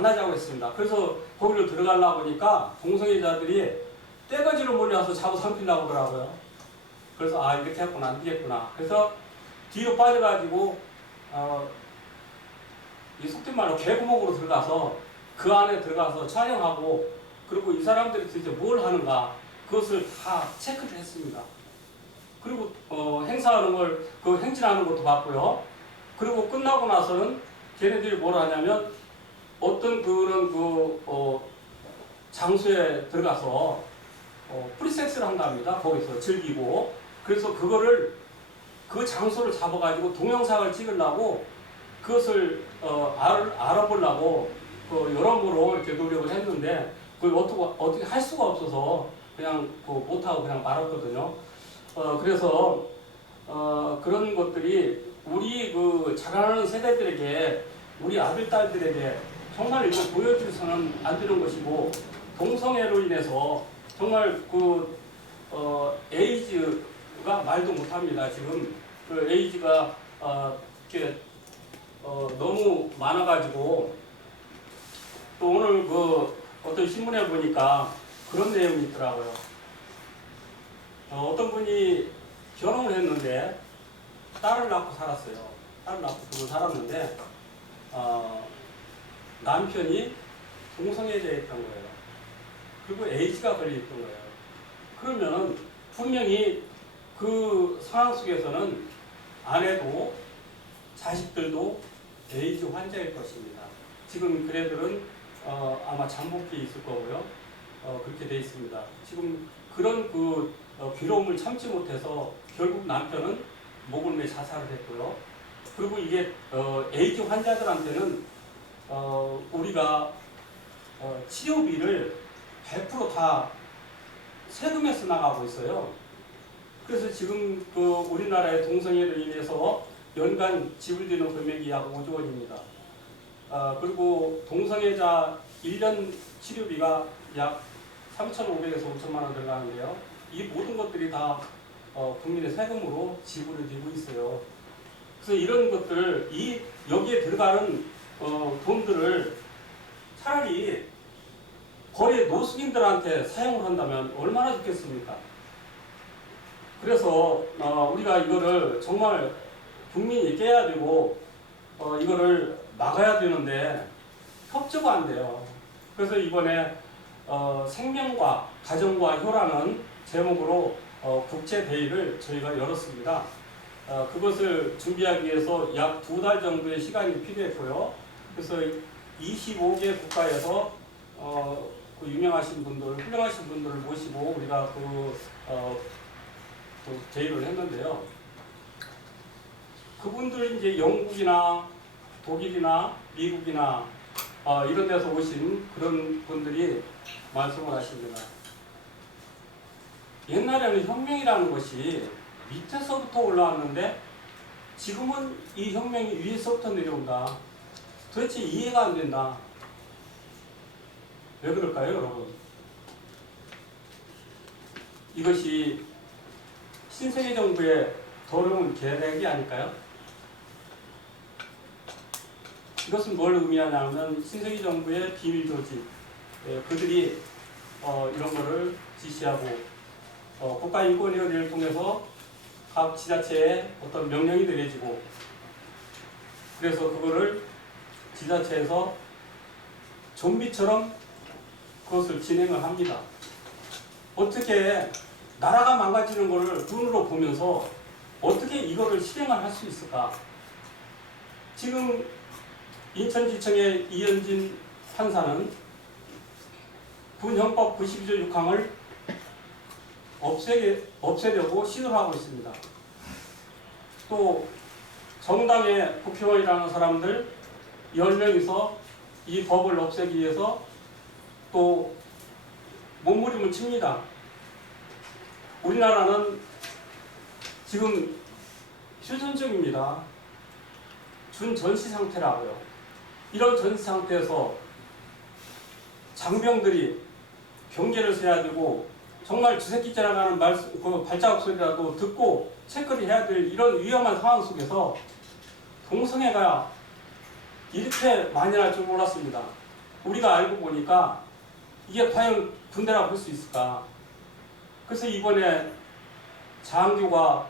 만나자고 했습니다. 그래서 거기를 들어가려고 하니까 동성애자들이 떼거지로 몰려와서 잡아삼키려고 그러더라고요. 그래서 아, 이렇게 해서는 안 되겠구나. 그래서 뒤로 빠져가지고 이 속된 말로 개구멍으로 들어가서 그 안에 들어가서 촬영하고, 그리고 이 사람들이 도대체 뭘 하는가 그것을 다 체크를 했습니다. 그리고 행사하는 걸, 그 행진하는 것도 봤고요. 그리고 끝나고 나서는 걔네들이 뭘 하냐면 어떤 그런 장소에 들어가서 프리섹스를 한답니다. 거기서 즐기고. 그래서 그거를 그 장소를 잡아가지고 동영상을 찍으려고 그것을 알아보려고 여러모로 이렇게 노력을 했는데 그걸 어떻게 할 수가 없어서 그냥 못하고 그냥 말았거든요. 그래서 그런 것들이 우리 자라나는 세대들에게, 우리 아들, 딸들에게 정말 이거 보여줘서는 안 되는 것이고, 동성애로 인해서 정말 에이즈가 말도 못합니다. 지금 그 에이즈가 이렇게 너무 많아가지고, 또 오늘 어떤 신문에 보니까 그런 내용이 있더라고요. 어떤 분이 결혼을 했는데 딸을 낳고 살았어요. 딸을 낳고 두고 살았는데 남편이 동성애자였던 거예요. 그리고 에이즈가 걸려있던 거예요. 그러면 분명히 그 상황 속에서는 아내도 자식들도 에이즈 환자일 것입니다. 지금 그래들은 아마 잠복기에 있을 거고요. 그렇게 돼 있습니다. 지금 그런 괴로움을 참지 못해서 결국 남편은 목을 매 자살을 했고요. 그리고 이게 에이즈 환자들한테는 우리가 치료비를 100% 다 세금에서 나가고 있어요. 그래서 지금 우리나라의 동성애로 인해서 연간 지불되는 금액이 약 5조 원입니다. 그리고 동성애자 1년 치료비가 약 3,500에서 5천만 원 들어가는데요. 이 모든 것들이 다 국민의 세금으로 지불이 되고 있어요. 그래서 이런 것들, 여기에 들어가는 돈들을 차라리 거리의 노숙인들한테 사용을 한다면 얼마나 좋겠습니까? 그래서 우리가 이거를 정말 국민이 깨야 되고 이거를 막아야 되는데 협조가 안 돼요. 그래서 이번에 생명과 가정과 효라는 제목으로 국제대회를 저희가 열었습니다. 그것을 준비하기 위해서 약 2달 정도의 시간이 필요했고요. 그래서 25개 국가에서 유명하신 분들, 훌륭하신 분들을 모시고 우리가 대회를 했는데요. 그분들 이제 영국이나 독일이나 미국이나 이런 데서 오신 그런 분들이 말씀을 하십니다. 옛날에는 혁명이라는 것이 밑에서부터 올라왔는데 지금은 이 혁명이 위에서부터 내려온다. 도대체 이해가 안 된다. 왜 그럴까요, 여러분? 이것이 신세계 정부의 더러운 계략이 아닐까요? 이것은 뭘 의미하냐면 신세계 정부의 비밀 조직, 그들이 이런 거를 지시하고 국가인권위원회를 통해서 각 지자체에 어떤 명령이 내려지고, 그래서 그거를 지자체에서 좀비처럼 그것을 진행을 합니다. 어떻게 나라가 망가지는 것을 눈으로 보면서 어떻게 이거를 실행을 할 수 있을까? 지금 인천지청의 이현진 판사는 군형법 92조 6항을 없애려고 시도를 하고 있습니다. 또 정당의 국회의원이라는 사람들 10명이서 이 법을 없애기 위해서 또 몸부림을 칩니다. 우리나라는 지금 휴전 중입니다. 준전시 상태라고요. 이런 전시 상태에서 장병들이 경계를 서야 되고 정말 주새끼 지나가는 발자국 소리라도 듣고 체크를 해야 될 이런 위험한 상황 속에서 동성애가 이렇게 많이 날 줄 몰랐습니다. 우리가 알고 보니까 이게 과연 군대라고 볼 수 있을까? 그래서 이번에 장교가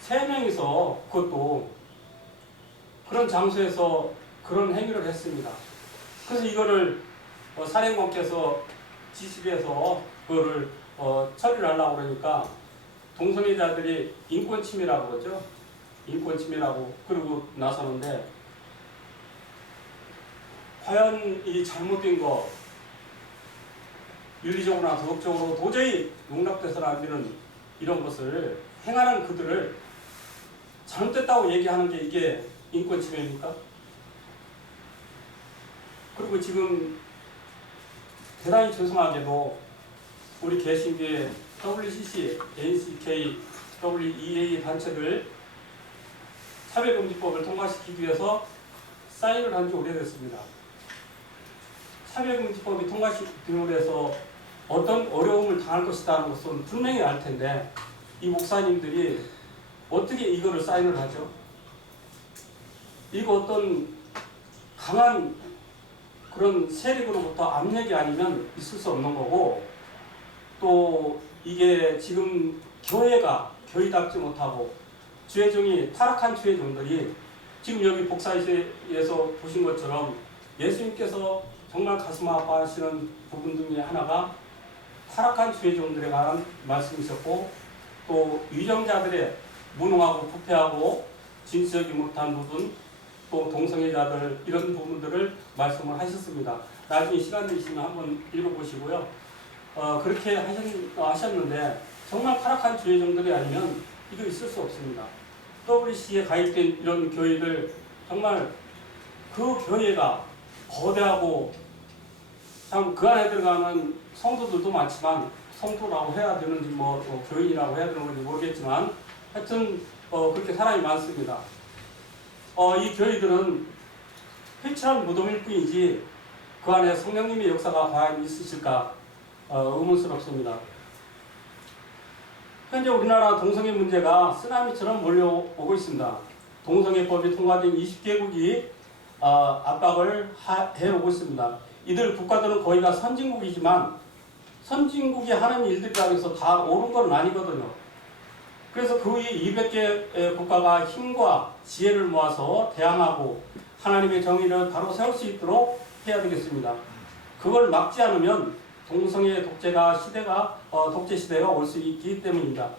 3명이서 그것도 그런 장소에서 그런 행위를 했습니다. 그래서 이거를 사령관께서 지시를 해서 그거를 처리를 하려고 그러니까 동성애자들이 인권침해라고 그러죠. 인권침해라고 그러고 나서는데 과연 이 잘못된 거 윤리적으로나 도덕적으로 도저히 용납돼서는 안 되는 이런 것을 행하는 그들을 잘못됐다고 얘기하는 게 이게 인권침해입니까? 그리고 지금 대단히 죄송하게도 우리 개신교의 WCC, NCK, WEA 단체들 차별금지법을 통과시키기 위해서 사인을 한 지 오래됐습니다. 차별금지법이 통과시킴으로 해서 어떤 어려움을 당할 것이라는 것은 분명히 알 텐데 이 목사님들이 어떻게 이거를 사인을 하죠? 이거 어떤 강한 그런 세력으로부터 압력이 아니면 있을 수 없는 거고 또 이게 지금 교회가 교회답지 못하고 주회종이 타락한 주회종들이 지금 여기 복사에서 보신 것처럼 예수님께서 정말 가슴 아파하시는 부분 중에 하나가 타락한 주회종들에 관한 말씀이셨고 또 유정자들의 무능하고 부패하고 진실하지 못한 부분 또 동성애자들 이런 부분들을 말씀을 하셨습니다. 나중에 시간 되시면 한번 읽어보시고요. 그렇게 하셨는데 정말 타락한 주회종들이 아니면 이거 있을 수 없습니다. WC에 가입된 이런 교회들 정말 그 교회가 거대하고 참 그 안에 들어가는 성도들도 많지만 성도라고 해야 되는지 교인이라고 해야 되는 건지 모르겠지만 하여튼 그렇게 사람이 많습니다. 이 교회들은 회칠한 무덤일 뿐이지 그 안에 성령님의 역사가 과연 있으실까 의문스럽습니다. 현재 우리나라 동성애 문제가 쓰나미처럼 몰려오고 있습니다. 동성애법이 통과된 20개국이 압박을 해오고 있습니다. 이들 국가들은 거의가 선진국이지만 선진국이 하는 일들이라고 해서 다 옳은 건 아니거든요. 그래서 그 위에 200개 국가가 힘과 지혜를 모아서 대항하고 하나님의 정의를 바로 세울 수 있도록 해야 되겠습니다. 그걸 막지 않으면 동성애 독재 시대가 올 수 있기 때문입니다.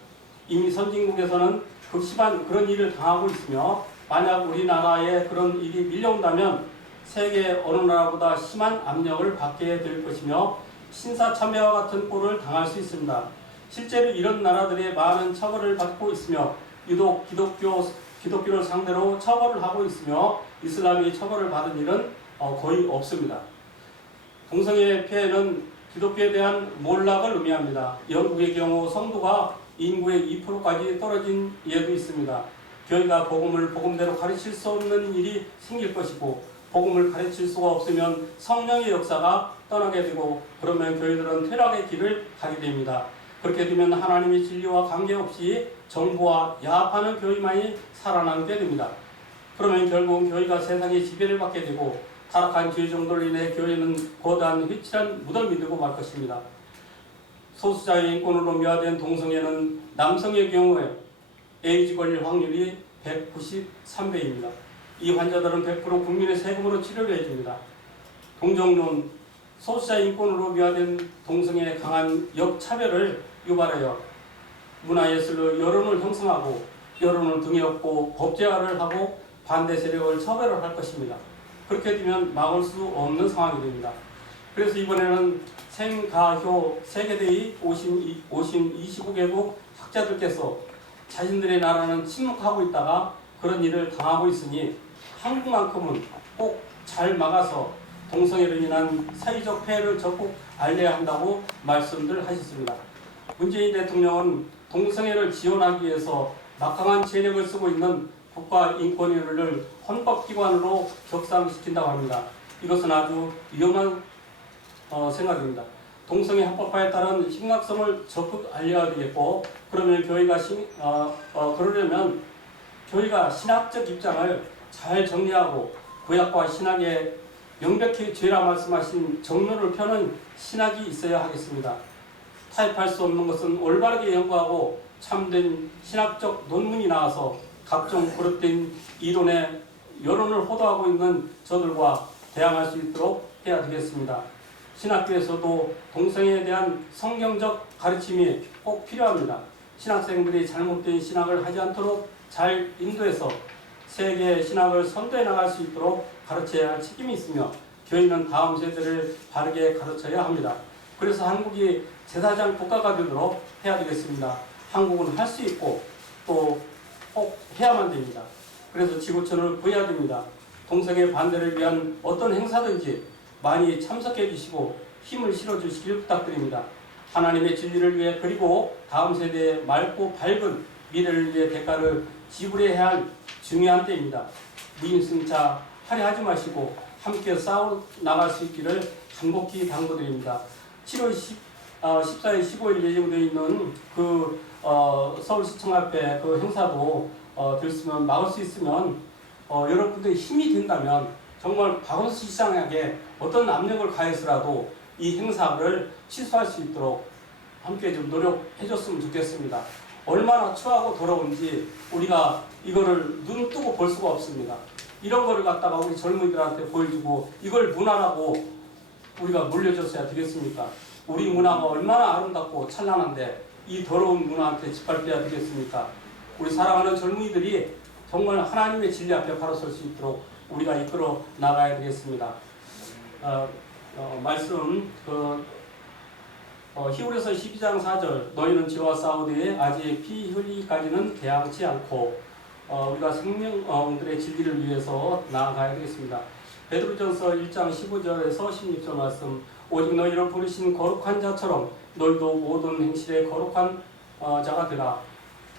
이미 선진국에서는 극심한 그런 일을 당하고 있으며 만약 우리나라에 그런 일이 밀려온다면 세계 어느 나라보다 심한 압력을 받게 될 것이며 신사참배와 같은 꼴을 당할 수 있습니다. 실제로 이런 나라들의 많은 처벌을 받고 있으며 유독 기독교를 상대로 처벌을 하고 있으며 이슬람이 처벌을 받은 일은 거의 없습니다. 동성애 폐해는 기독교에 대한 몰락을 의미합니다. 영국의 경우 성도가 인구의 2%까지 떨어진 예도 있습니다. 교회가 복음을 복음대로 가르칠 수 없는 일이 생길 것이고 복음을 가르칠 수가 없으면 성령의 역사가 떠나게 되고 그러면 교회들은 퇴락의 길을 가게 됩니다. 그렇게 되면 하나님의 진리와 관계없이 정보와 야합하는 교회만이 살아남게 됩니다. 그러면 결국 교회가 세상의 지배를 받게 되고 타락한 주의종들로 인해 교회는 거대한 휘칠한 무덤이 되고 말 것입니다. 소수자의 인권으로 미화된 동성애는 남성의 경우에 에이즈 걸릴 확률이 193배입니다. 이 환자들은 100% 국민의 세금으로 치료를 해줍니다. 동정론, 소수자 인권으로 미화된 동성애의 강한 역차별을 유발하여 문화예술로 여론을 형성하고 여론을 등에 업고 법제화를 하고 반대 세력을 처벌을 할 것입니다. 그렇게 되면 막을 수 없는 상황이 됩니다. 그래서 이번에는 생가효 세계대의 오신 25개국 학자들께서 자신들의 나라는 침묵하고 있다가 그런 일을 당하고 있으니 한국만큼은 꼭 잘 막아서 동성애로 인한 사회적 폐해를 적극 알려야 한다고 말씀들 하셨습니다. 문재인 대통령은 동성애를 지원하기 위해서 막강한 재력을 쓰고 있는 국가인권위원회를 헌법기관으로 격상시킨다고 합니다. 이것은 아주 위험한 생각입니다. 동성애 합법화에 따른 심각성을 적극 알려야 되겠고 그러면 그러려면 교회가 신학적 입장을 잘 정리하고 구약과 신학의 명백히 죄라 말씀하신 정론을 펴는 신학이 있어야 하겠습니다. 타협할 수 없는 것은 올바르게 연구하고 참된 신학적 논문이 나와서 각종 그릇된 이론에 여론을 호도하고 있는 저들과 대항할 수 있도록 해야 되겠습니다. 신학교에서도 동성애에 대한 성경적 가르침이 꼭 필요합니다. 신학생들이 잘못된 신학을 하지 않도록 잘 인도해서 세계 신학을 선도해 나갈 수 있도록 가르쳐야 할 책임이 있으며 교인은 다음 세대를 바르게 가르쳐야 합니다. 그래서 한국이 제사장 국가가 되도록 해야 되겠습니다. 한국은 할 수 있고 또 꼭 해야만 됩니다. 그래서 지구촌을 구해야 됩니다. 동성애 반대를 위한 어떤 행사든지 많이 참석해 주시고 힘을 실어 주시길 부탁드립니다. 하나님의 진리를 위해 그리고 다음 세대의 맑고 밝은 미래를 위해 대가를 지불해야 할 중요한 때입니다. 무임승차 할애하지 마시고 함께 싸워 나갈 수 있기를 간곡히 당부드립니다. 7월 14일, 15일 예정되어 있는 서울시청 앞에 그 행사도 됐으면 막을 수 있으면 여러분들이 힘이 된다면 정말 박원순 시장에게 어떤 압력을 가해서라도 이 행사를 취소할 수 있도록 함께 좀 노력해 줬으면 좋겠습니다. 얼마나 추하고 더러운지 우리가 이거를 눈 뜨고 볼 수가 없습니다. 이런 거를 갖다가 우리 젊은이들한테 보여주고 이걸 문화라고 우리가 물려줬어야 되겠습니까? 우리 문화가 얼마나 아름답고 찬란한데 이 더러운 문화한테 짓밟혀야 되겠습니까? 우리 사랑하는 젊은이들이 정말 하나님의 진리 앞에 바로 설 수 있도록 우리가 이끌어 나가야 되겠습니다. 말씀 히브리서 12장 4절 너희는 죄와 싸우되 아직 피 흘리기까지는 개항치 않고 우리가 생명들의 진리를 위해서 나아가야 되겠습니다. 베드로전서 1장 15절에서 16절 말씀 오직 너희를 부르신 거룩한 자처럼 너희도 모든 행실에 거룩한 자가 되라.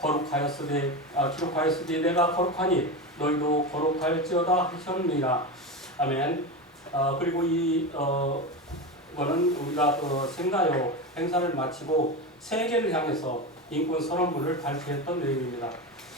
기록하였으되 내가 거룩하니 너희도 거룩할지어다 하셨느니라. 아멘. 그리고 이거는 우리가 생가요 행사를 마치고 세계를 향해서 인권 선언문을 발표했던 내용입니다.